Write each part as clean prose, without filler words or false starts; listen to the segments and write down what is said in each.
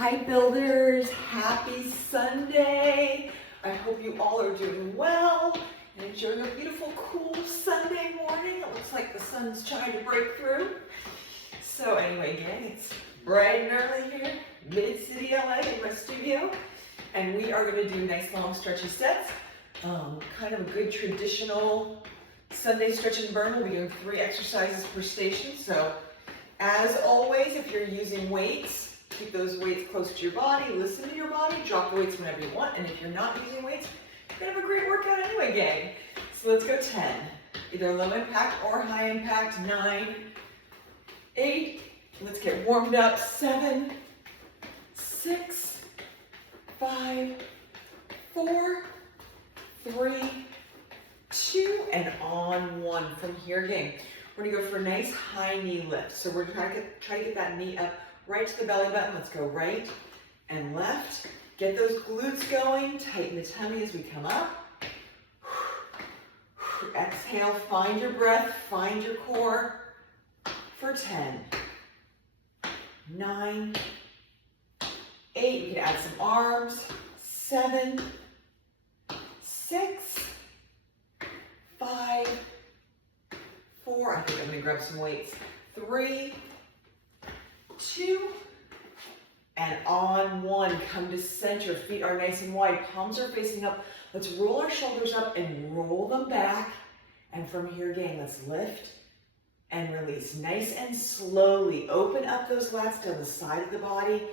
Hi builders, happy Sunday. I hope you all are doing well and enjoying a beautiful, cool Sunday morning. It looks like the sun's trying to break through. So anyway, gang, it's bright and early here, Mid-City LA in my studio. And we are gonna do nice long stretchy sets. Kind of a good traditional Sunday stretch and burn. We'll be doing 3 exercises per station. So as always, if you're using weights, keep those weights close to your body, listen to your body, drop the weights whenever you want, and if you're not using weights, you're gonna have a great workout anyway, gang. So let's go 10, either low impact or high impact, 9, 8, let's get warmed up, 7, 6, 5, 4, 3, 2, and on 1 from here, gang. We're gonna go for a nice high knee lift. So we're gonna try to get that knee up right to the belly button. Let's go right and left. Get those glutes going. Tighten the tummy as we come up. Exhale, find your breath, find your core for 10, 9, 8. You can add some arms. 7, 6, 5, 4. I think I'm gonna grab some weights. 3, 2, and on 1, come to center. Feet are nice and wide, palms are facing up. Let's roll our shoulders up and roll them back. And from here, again, let's lift and release. Nice and slowly open up those lats down the side of the body.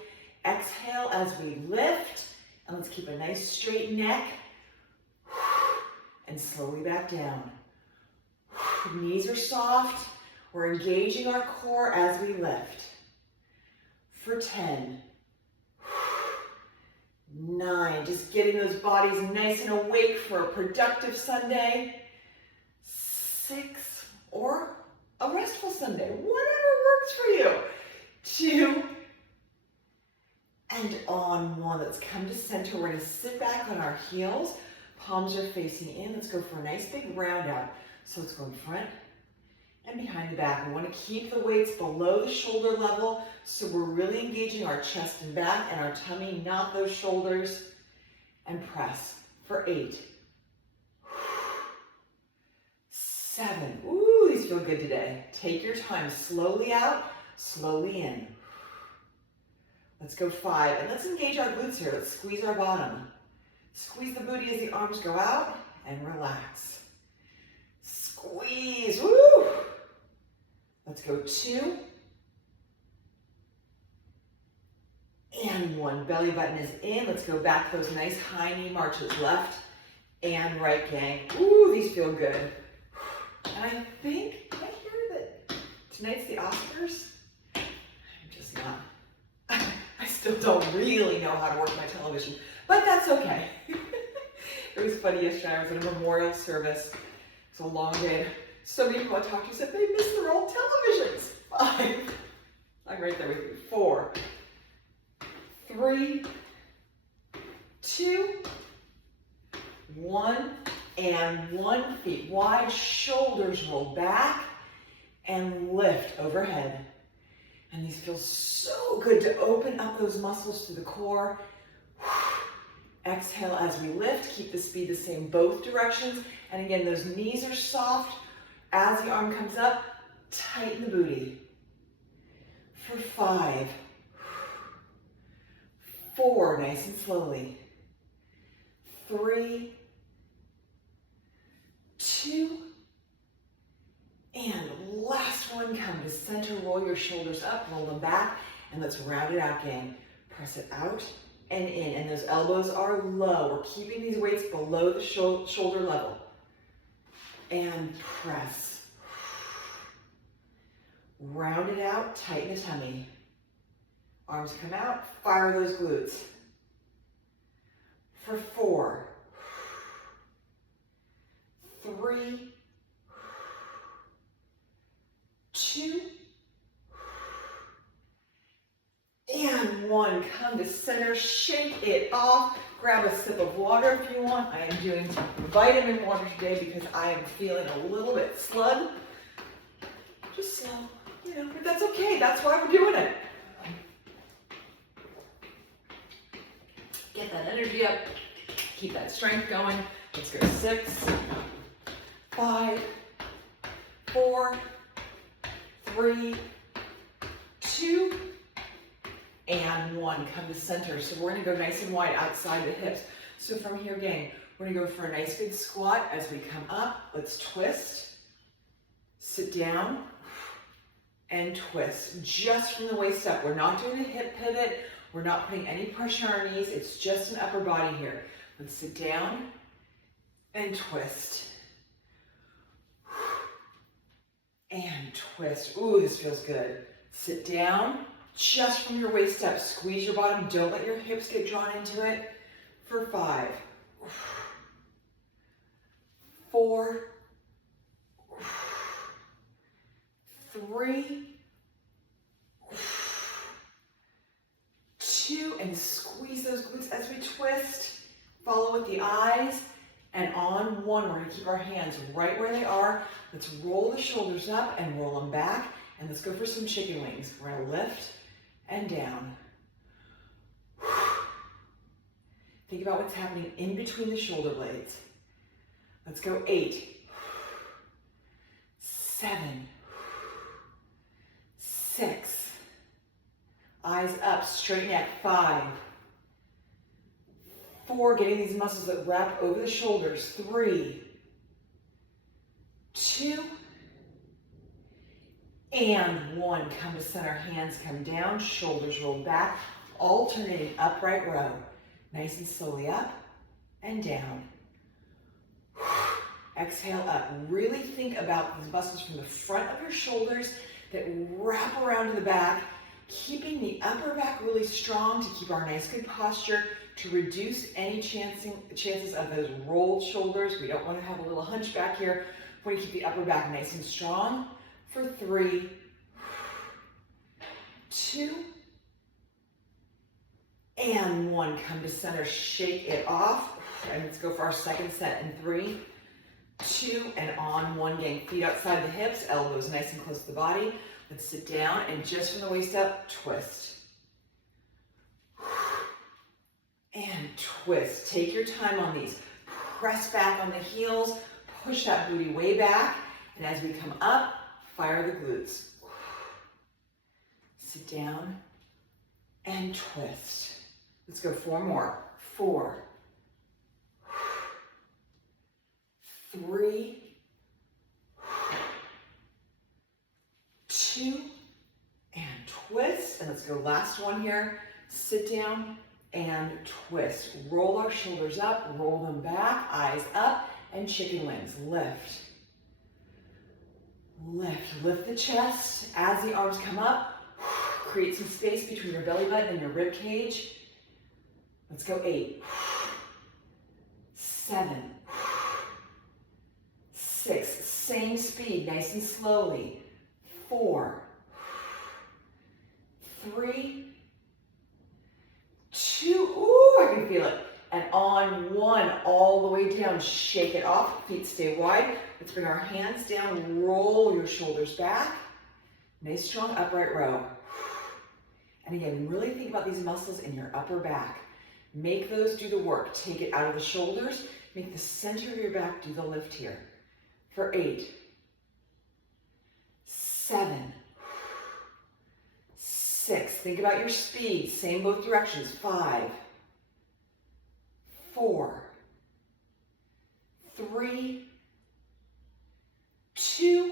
Exhale as we lift, and let's keep a nice straight neck. And slowly back down. Knees are soft. We're engaging our core as we lift. For 10, 9, just getting those bodies nice and awake for a productive Sunday. 6, or a restful Sunday, whatever works for you. 2, and on 1, let's come to center. We're gonna sit back on our heels. Palms are facing in. Let's go for a nice big round out. So let's go in front and behind the back. We want to keep the weights below the shoulder level, so we're really engaging our chest and back and our tummy, not those shoulders. And press for 8, 7. Ooh, these feel good today. Take your time. Slowly out, slowly in. Let's go 5, and let's engage our glutes here. Let's squeeze our bottom. Squeeze the booty as the arms go out, and relax. Squeeze, woo! Let's go 2, and 1. Belly button is in. Let's go back those nice high knee marches, left and right, gang. Ooh, these feel good. And I think, did I hear that tonight's the Oscars? I'm just not. I still don't really know how to work my television, but that's okay. It was funny yesterday. I was in a memorial service. It's a long day. So many people I talked to said they missed their old televisions. 5. I'm right there with you. 4, 3, 2, 1, and 1. Feet wide, shoulders roll back, and lift overhead. And these feel so good to open up those muscles to the core. Exhale as we lift. Keep the speed the same both directions. And again, those knees are soft. As the arm comes up, tighten the booty. For 5, 4, nice and slowly. 3, 2, and last one, come to center. Roll your shoulders up, roll them back, and let's round it out, gang. Press it out and in, and those elbows are low. We're keeping these weights below the shoulder level. And press. Round it out, tighten the tummy. Arms come out, fire those glutes. For 4, 3, 2, and 1. Come to center, shake it off. Grab a sip of water if you want. I am doing vitamin water today because I am feeling a little bit slug. Just slow, but that's okay. That's why we're doing it. Get that energy up. Keep that strength going. Let's go 6, 5, 4, 3, 2, and 1. Come to center. So we're going to go nice and wide outside the hips. So from here, gang, we're going to go for a nice big squat as we come up. Let's twist, sit down, and twist. Just from the waist up. We're not doing a hip pivot. We're not putting any pressure on our knees. It's just an upper body here. Let's sit down and twist. And twist. Ooh, this feels good. Sit down, just from your waist up. Squeeze your bottom. Don't let your hips get drawn into it. For 5, 4, 3, 2, and squeeze those glutes as we twist. Follow with the eyes, and on 1, we're going to keep our hands right where they are. Let's roll the shoulders up and roll them back, and let's go for some chicken wings. We're going to lift and down. Think about what's happening in between the shoulder blades. Let's go 8, 7, 6, eyes up, straight neck, 5, 4, getting these muscles that wrap over the shoulders, 3, 2, and 1. Come to center, hands come down, shoulders roll back, alternating upright row. Nice and slowly up and down. Exhale up. Really think about these muscles from the front of your shoulders that wrap around to the back, keeping the upper back really strong to keep our nice good posture, to reduce any chances of those rolled shoulders. We don't want to have a little hunchback here. We want to keep the upper back nice and strong. For 3, 2, and 1. Come to center, shake it off. And let's go for our second set in 3, 2, and on 1. Gang, feet outside the hips, elbows nice and close to the body. Let's sit down and just from the waist up, twist. And twist. Take your time on these. Press back on the heels, push that booty way back. And as we come up, fire the glutes. Sit down and twist. Let's go 4 more. 4, 3, 2, and twist. And let's go last one here. Sit down and twist. Roll our shoulders up, roll them back, eyes up, and chicken wings. Lift. Lift. Lift the chest as the arms come up. Create some space between your belly button and your rib cage. Let's go 8, 7, 6, same speed, nice and slowly. 4, 3, 2, ooh, I can feel it. And on 1, all the way down, shake it off, feet stay wide. Let's bring our hands down, roll your shoulders back. Nice strong upright row. And again, really think about these muscles in your upper back. Make those do the work. Take it out of the shoulders. Make the center of your back do the lift here. For 8, 7, 6. Think about your speed. Same both directions. 5, 4, 3, 2,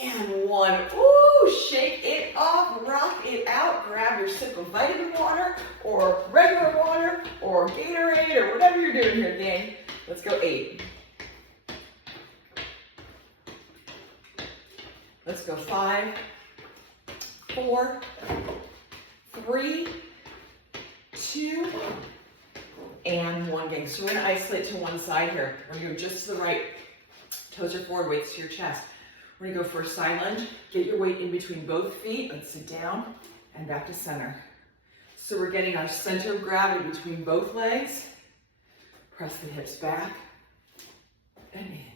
and 1. Ooh, shake it off, rock it out. Grab your sip of vitamin water or regular water or Gatorade or whatever you're doing here, gang. Let's go 8. Let's go 5, 4, 3, 2, and 1, gang. So we're going to isolate to one side here. We're going to go just to the right. Toes are forward, weights to your chest. We're going to go for a side lunge. Get your weight in between both feet. Let's sit down and back to center. So we're getting our center of gravity between both legs. Press the hips back and in.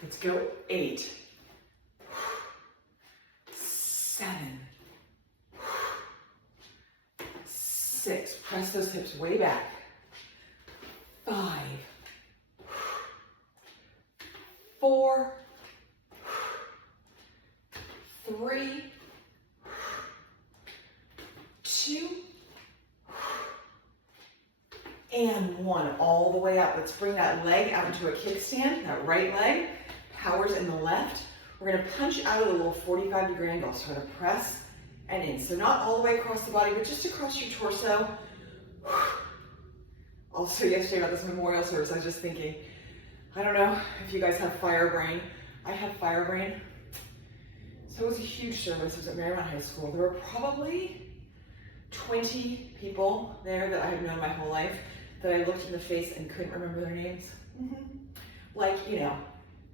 Let's go 8, 7, 6, 6, press those hips way back. 5, 4, 3, 2, and 1. All the way up. Let's bring that leg out into a kickstand. That right leg powers in the left. We're going to punch out at a little 45-degree angle. So we're going to press and in. So not all the way across the body, but just across your torso. Also, yesterday about this memorial service, I was just thinking, I don't know if you guys have fire brain. I have fire brain. So it was a huge service. It was at Marymount High School. There were probably 20 people there that I had known my whole life that I looked in the face and couldn't remember their names. Like, you know,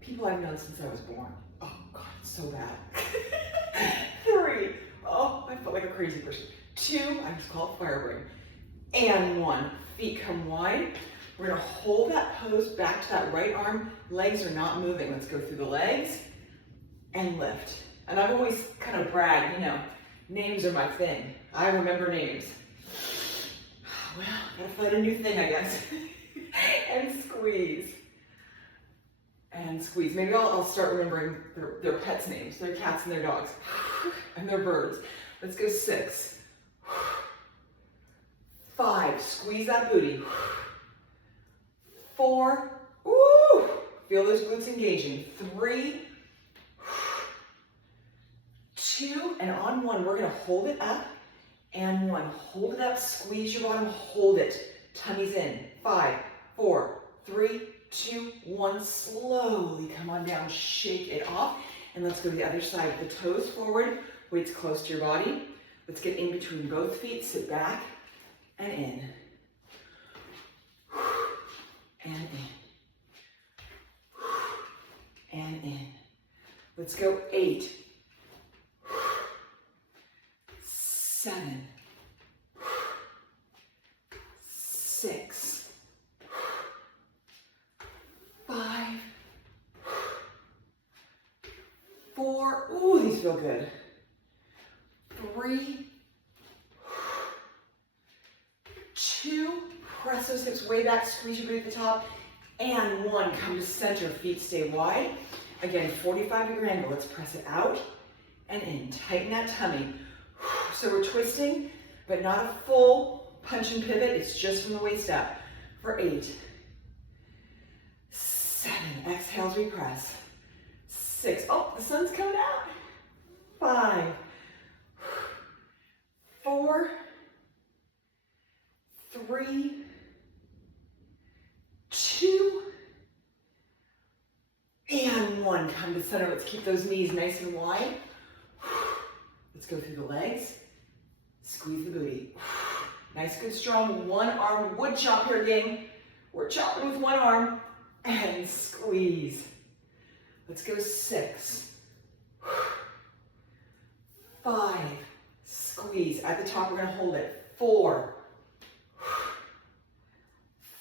people I've known since I was born. Oh God, it's so bad. 3, oh, I felt like a crazy person. 2, I just call it fire brain. And 1, feet come wide. We're gonna hold that pose back to that right arm. Legs are not moving. Let's go through the legs and lift. And I've always kind of bragged, you know, names are my thing. I remember names. Well, gotta find a new thing, I guess. And squeeze. And squeeze. Maybe I'll start remembering their pets' names, their cats and their dogs, and their birds. Let's go 6. 5, squeeze that booty. 4, woo, feel those glutes engaging. 3, 2, and on 1, we're gonna hold it up, and 1, hold it up, squeeze your bottom, hold it, tummy's in. 5, 4, 3, 2, 1, slowly come on down, shake it off, and let's go to the other side. The toes forward, weights close to your body. Let's get in between both feet, sit back, and in. And in. And in. Let's go 8, 7, 6, 5, 4, ooh, these feel good. 3, 2, press those hips way back, squeeze your booty at the top, and 1, come to center, feet stay wide. Again, 45-degree angle, let's press it out and in, tighten that tummy. So we're twisting, but not a full punch and pivot, it's just from the waist up. For 8, 7, exhale as we press. 6, oh, the sun's coming out. 5, 4, 3, 2, and 1. Come to center. Let's keep those knees nice and wide. Let's go through the legs. Squeeze the booty. Nice, good, strong. One arm wood chop here, gang. We're chopping with one arm. And squeeze. Let's go 6, 5, squeeze. At the top, we're going to hold it. 4,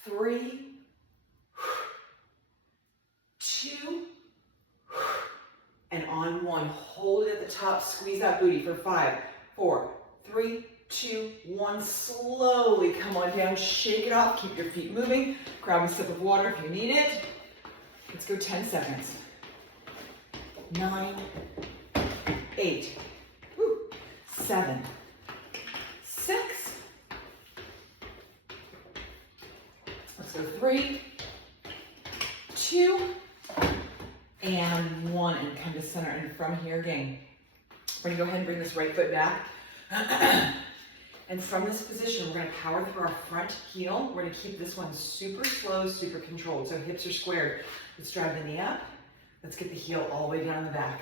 3, 2, and on 1. Hold it at the top, squeeze that booty for 5, 4, 3, 2, 1. Slowly come on down, shake it off, keep your feet moving. Grab a sip of water if you need it. Let's go 10 seconds. 9, 8, 7, 6. Let's go 3, 2, and 1, and come to center. And from here, gang, we're gonna go ahead and bring this right foot back. And from this position, we're gonna power through our front heel. We're gonna keep this one super slow, super controlled. So hips are squared. Let's drive the knee up. Let's get the heel all the way down the back.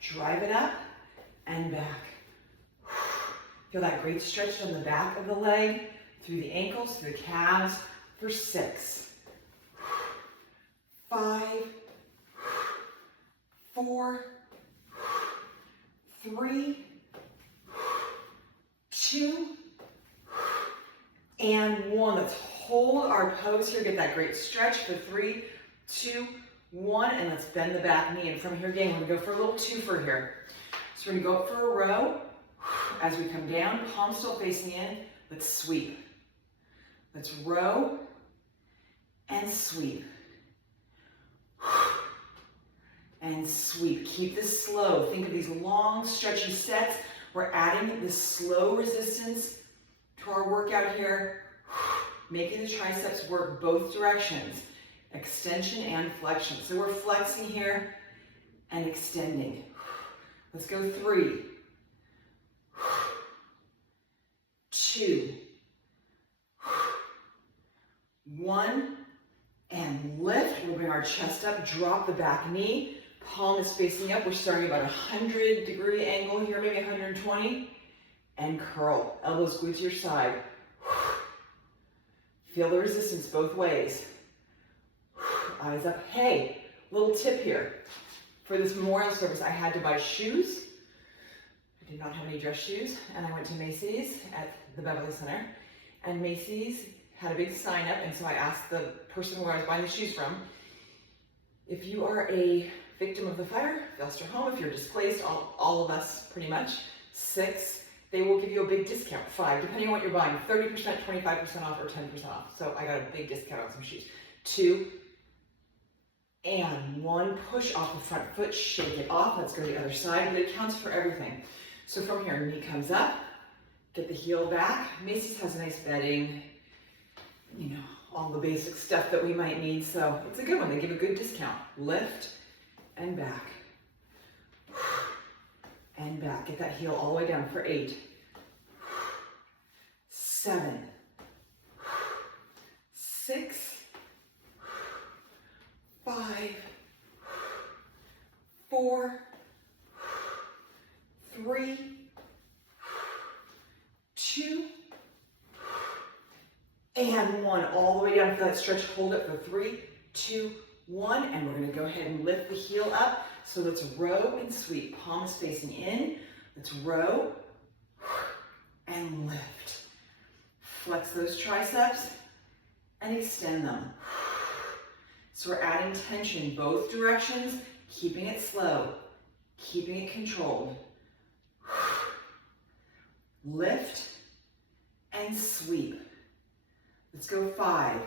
Drive it up and back. Feel that great stretch on the back of the leg, through the ankles, through the calves, for 6, 5, 4, 3, 2, and 1. Let's hold our pose here. Get that great stretch for 3, 2, 1, and let's bend the back knee. And from here, gang, we're gonna go for a little twofer here. So we're gonna go up for a row. As we come down, palms still facing in, Let's sweep. Let's row and sweep. And sweep. Keep this slow. Think of these long, stretchy sets. We're adding this slow resistance to our workout here, making the triceps work both directions, extension and flexion. So we're flexing here and extending. Let's go 3, 2, 1, and lift. We'll bring our chest up, drop the back knee. Palm is facing up. We're starting about 100-degree angle here, maybe 120. And curl. Elbows glute to your side. Feel the resistance both ways. Eyes up. Hey, little tip here. For this memorial service, I had to buy shoes. I did not have any dress shoes. And I went to Macy's at the Beverly Center. And Macy's had a big sign up. And so I asked the person where I was buying the shoes from, if you are a victim of the fire, foster home, if you're displaced, all of us pretty much, 6, they will give you a big discount, 5, depending on what you're buying, 30%, 25% off, or 10% off. So I got a big discount on some shoes. 2, and 1, push off the front foot, shake it off. Let's go to the other side, but it counts for everything. So from here, knee comes up, get the heel back. Macy's has nice bedding, you know, all the basic stuff that we might need. So it's a good one. They give a good discount. Lift and back. And back. Get that heel all the way down for 8, 7, 6, 5, 4, 3, 2, and 1. All the way down. Feel that stretch. Hold it for 3, 2, 1. And we're going to go ahead and lift the heel up. So let's row and sweep. Palm is facing in. Let's row and lift. Flex those triceps and extend them. So we're adding tension both directions, keeping it slow, keeping it controlled. Lift and sweep. Let's go 5,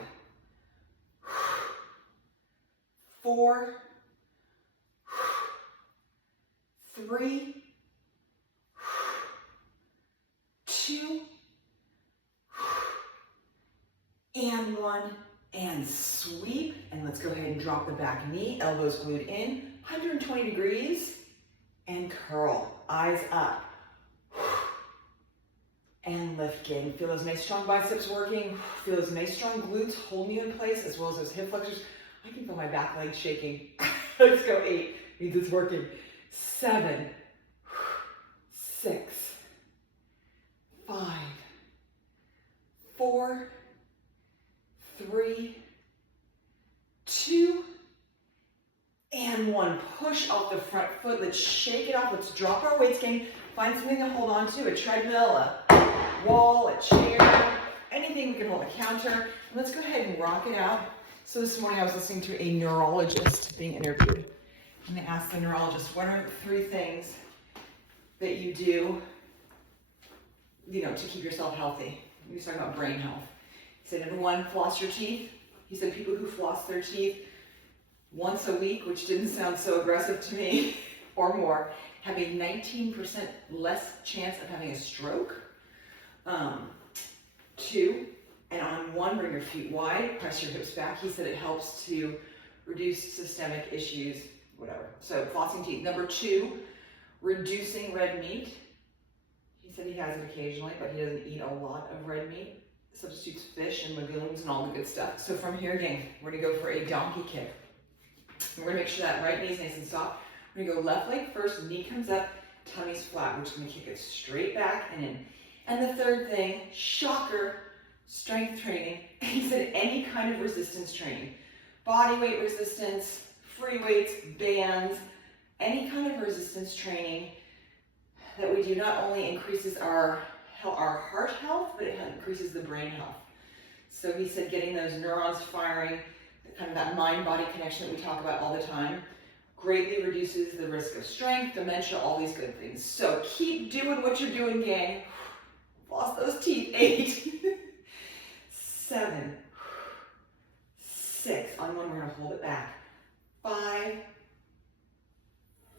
4, 3, 2, and 1, and sweep. And let's go ahead and drop the back knee, elbows glued in, 120 degrees, and curl, eyes up. And lift, gang. Feel those nice strong biceps working. Feel those nice strong glutes holding you in place, as well as those hip flexors. I can feel my back legs shaking. Let's go 8. Means it's working. 7, 6, 5, 4, 3, 2, and 1. Push off the front foot. Let's shake it off. Let's drop our weights, gang. Find something to hold on to, a treadmill, a wall, a chair, anything we can hold, a counter. And let's go ahead and rock it out. So this morning I was listening to a neurologist being interviewed. And they asked the neurologist, what are the 3 things that you do, you know, to keep yourself healthy? He was talking about brain health. He said, number 1, floss your teeth. He said people who floss their teeth once a week, which didn't sound so aggressive to me, or more, have a 19% less chance of having a stroke. 2, and on 1, bring your feet wide, press your hips back. He said it helps to reduce systemic issues, whatever. So flossing teeth. Number 2, reducing red meat. He said he has it occasionally, but he doesn't eat a lot of red meat. Substitutes fish and legumes and all the good stuff. So from here, gang, we're gonna go for a donkey kick. We're gonna make sure that right knee is nice and soft. We're gonna go left leg first, knee comes up, tummy's flat. We're just gonna kick it straight back and in. And the third thing, shocker, strength training. He said any kind of resistance training. Body weight resistance, free weights, bands, any kind of resistance training that we do not only increases our heart health, but it increases the brain health. So he said getting those neurons firing, kind of that mind-body connection that we talk about all the time, greatly reduces the risk of strength, dementia, all these good things. So keep doing what you're doing, gang. Floss those teeth. 8, 7, 6. On one, we're going to hold it back. 5,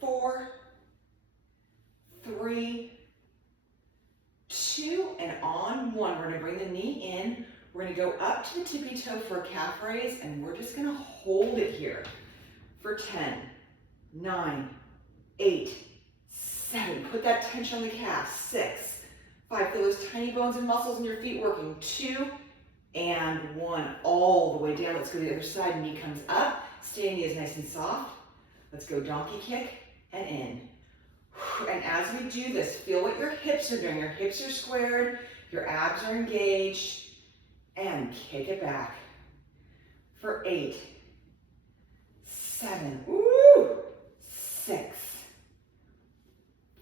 4, 3, 2, and on one, we're going to bring the knee in. We're going to go up to the tippy toe for a calf raise, and we're just going to hold it here for 10, 9, 8, 7. Put that tension on the calf. 6, 5. Feel those tiny bones and muscles in your feet working. 2, and 1. All the way down. Let's go to the other side. Knee comes up. Standing knee is nice and soft. Let's go donkey kick and in. And as we do this, feel what your hips are doing. Your hips are squared. Your abs are engaged. And kick it back for 8, 7, woo, 6,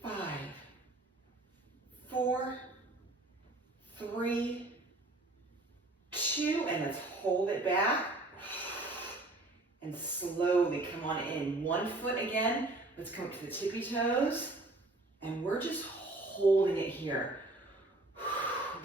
5, 4, 3, 2, and let's hold it back. And slowly come on in. 1 foot again. Let's come up to the tippy toes. And we're just holding it here.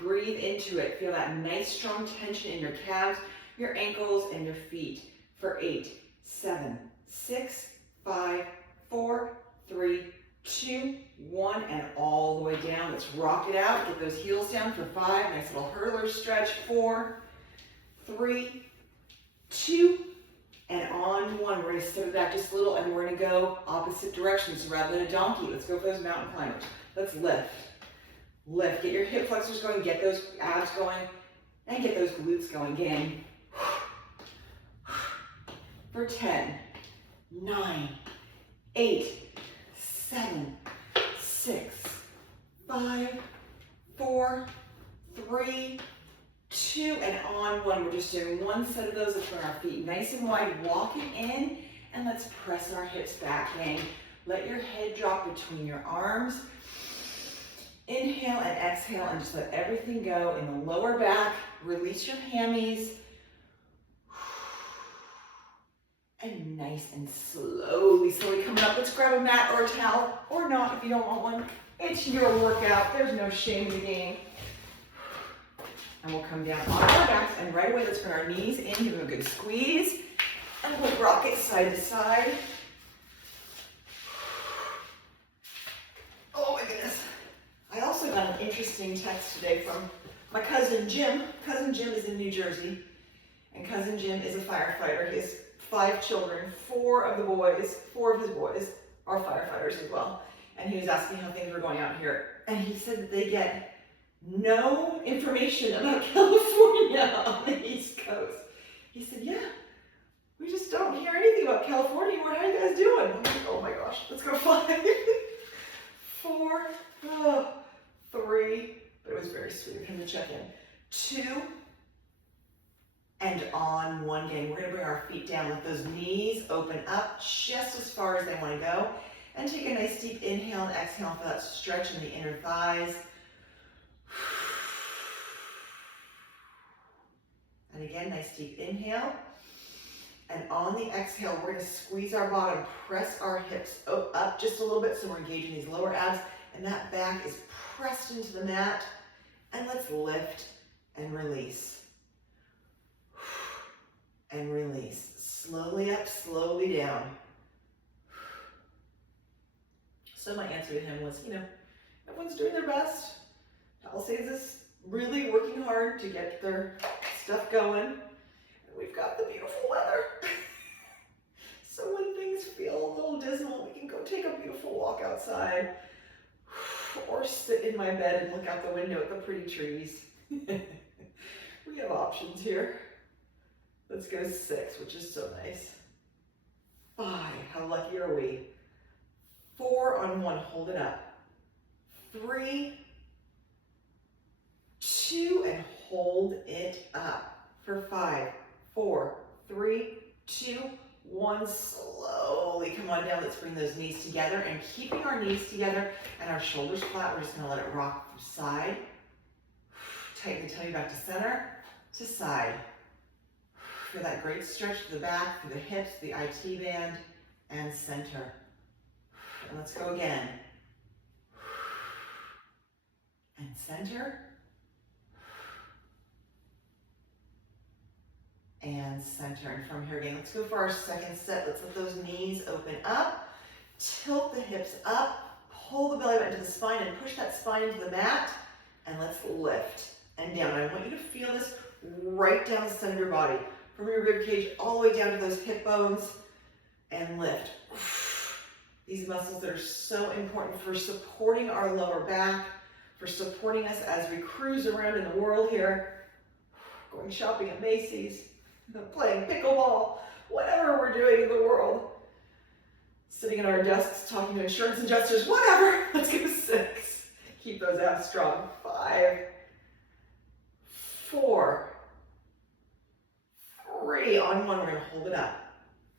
Breathe into it. Feel that nice strong tension in your calves, your ankles, and your feet for 8, 7, 6, 5, 4, 3, 2, 1, and all the way down. Let's rock it out. Get those heels down for 5. Nice little hurdler stretch. 4, 3, 2, and on 1. We're going to step it back just a little, and we're going to go opposite directions. So rather than a donkey, let's go for those mountain climbers. Let's lift. Lift. Get your hip flexors going. Get those abs going. And get those glutes going, gang. For 10, 9, 8, 7, 6, 5, 4, 3, 2, and on 1. We're just doing 1 set of those. Let's bring our feet nice and wide, walking in, and let's press our hips back, gang. Let your head drop between your arms. Inhale and exhale, and just let everything go in the lower back. Release your hammies. And nice and slowly coming up. Let's grab a mat or a towel, or not if you don't want one. It's your workout. There's no shame in the game. And we'll come down on our backs, and right away, let's bring our knees in, give them a good squeeze, and we'll rock it side to side. Oh my goodness. I also got an interesting text today from my cousin Jim. Cousin Jim is in New Jersey, and cousin Jim is a firefighter. He has 5 children. 4 of his boys are firefighters as well. And he was asking how things were going out here. And he said that they get no information about California on the East Coast. He said, yeah, we just don't hear anything about California. How are you guys doing? I'm like, oh my gosh, let's go 5, 4, 3, but it was very sweet of him to check in. 2, and on 1 game. We're going to bring our feet down. Let those knees open up just as far as they want to go. And take a nice deep inhale and exhale for that stretch in the inner thighs. And again, nice deep inhale. And on the exhale, we're going to squeeze our bottom, press our hips up just a little bit so we're engaging these lower abs. And that back is pressed into the mat. And let's lift and release. And release. Slowly up, slowly down. So my answer to him was, everyone's doing their best. Palisades is really working hard to get their stuff going. And we've got the beautiful weather. So when things feel a little dismal, we can go take a beautiful walk outside. Or sit in my bed and look out the window at the pretty trees. We have options here. Let's go 6, which is so nice. 5, how lucky are we? 4 on 1, hold it up. 3, 2, and hold it up for 5, 4, 3, 2, 1. Slowly come on down. Let's bring those knees together, and keeping our knees together and our shoulders flat, we're just going to let it rock from side. Tighten the tummy back to center, to side. Feel that great stretch to the back, through the hips, the IT band, and center. And let's go again. And center. and center. And from here again, let's go for our second set. Let's let those knees open up. Tilt the hips up. Pull the belly button to the spine and push that spine into the mat. And let's lift and down. I want you to feel this right down the center of your body. From your rib cage all the way down to those hip bones. And lift. These muscles that are so important for supporting our lower back, for supporting us as we cruise around in the world here, going shopping at Macy's, playing pickleball, whatever we're doing in the world, sitting at our desks talking to insurance adjusters, whatever. Let's go 6. Keep those abs strong. 5, 4, 3. On 1, we're going to hold it up.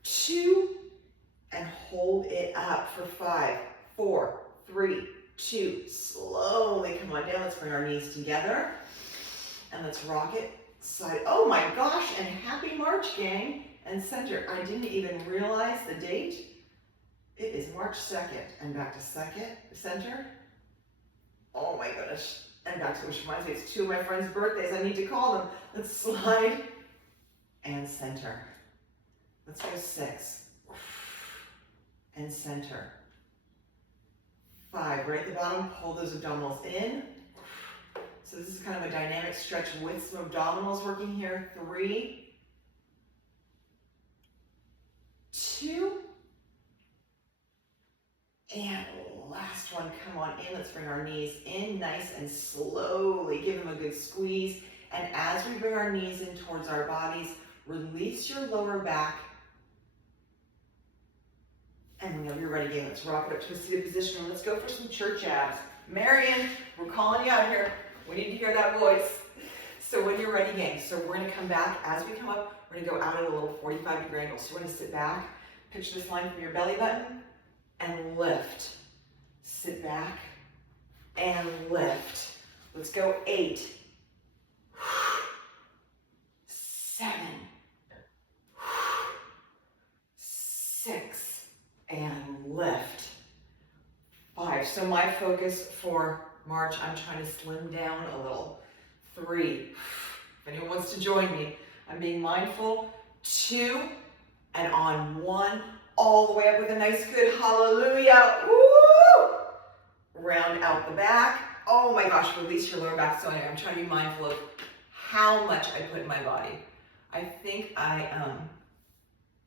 2, and hold it up for 5, 4, 3, 2. Slowly come on down. Let's bring our knees together. And let's rock it side. Oh my gosh, and happy March, gang. And center. I didn't even realize the date. It is March 2nd. And back to center. Oh my goodness. And back to, which reminds me, it's 2 of my friends' birthdays. I need to call them. Let's slide and center. Let's go 6. And center. 5, right at the bottom, pull those abdominals in. So this is kind of a dynamic stretch with some abdominals working here. 3, 2, and last one, come on in. Let's bring our knees in nice and slowly. Give them a good squeeze. And as we bring our knees in towards our bodies, release your lower back. And whenever you're ready, again, let's rock it up to a seated position. And let's go for some church abs. Marion, we're calling you out here. We need to hear that voice. So when you're ready, gang, so we're going to come back. As we come up, we're going to go out at a little 45-degree angle. So you want to sit back, picture this line from your belly button, and lift. Sit back and lift. Let's go 8, 7, 6, and lift. 5. So my focus for March, I'm trying to slim down a little. 3. If anyone wants to join me, I'm being mindful. 2, and on 1, all the way up with a nice good hallelujah. Woo! Round out the back. Oh my gosh, release your lower back. So anyway, I'm trying to be mindful of how much I put in my body. I think I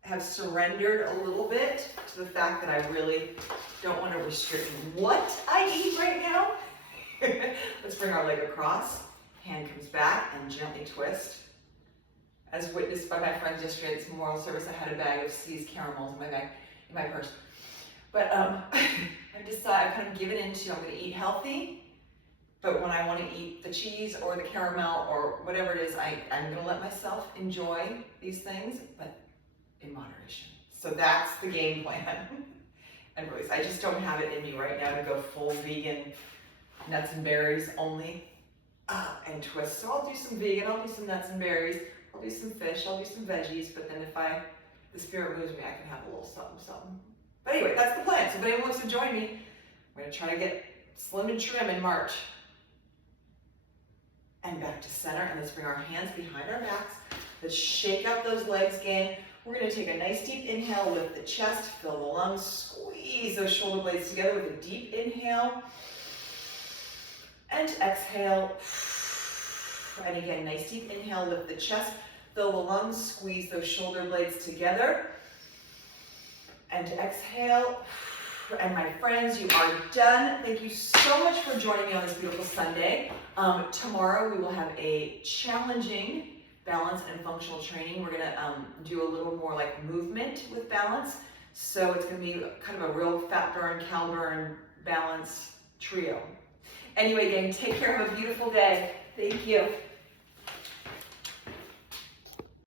have surrendered a little bit to the fact that I really don't want to restrict what I eat right now. Let's bring our leg across. Hand comes back and gently twist. As witnessed by my friends yesterday at this memorial service, I had a bag of See's caramels in my purse. But I've decided, I've kind of given into, I'm going to eat healthy, but when I want to eat the cheese or the caramel or whatever it is, I'm going to let myself enjoy these things, but in moderation. So that's the game plan. And really, I just don't have it in me right now to go full vegan, nuts and berries only, and twist. So I'll do some vegan, I'll do some nuts and berries, I'll do some fish, I'll do some veggies, but then if the spirit moves me, I can have a little something. But anyway, that's the plan. So if anyone wants to join me, we're going to try to get slim and trim in March. And back to center, and let's bring our hands behind our backs. Let's shake out those legs again. We're going to take a nice deep inhale, lift the chest, fill the lungs, squeeze those shoulder blades together with a deep inhale. And exhale. And again, nice deep inhale, lift the chest, fill the lungs, squeeze those shoulder blades together. And exhale. And my friends, you are done. Thank you so much for joining me on this beautiful Sunday. Tomorrow we will have a challenging balance and functional training. We're gonna do a little more like movement with balance. So it's gonna be kind of a real fat burn, cal burn, balance trio. Anyway, gang, take care. Have a beautiful day. Thank you.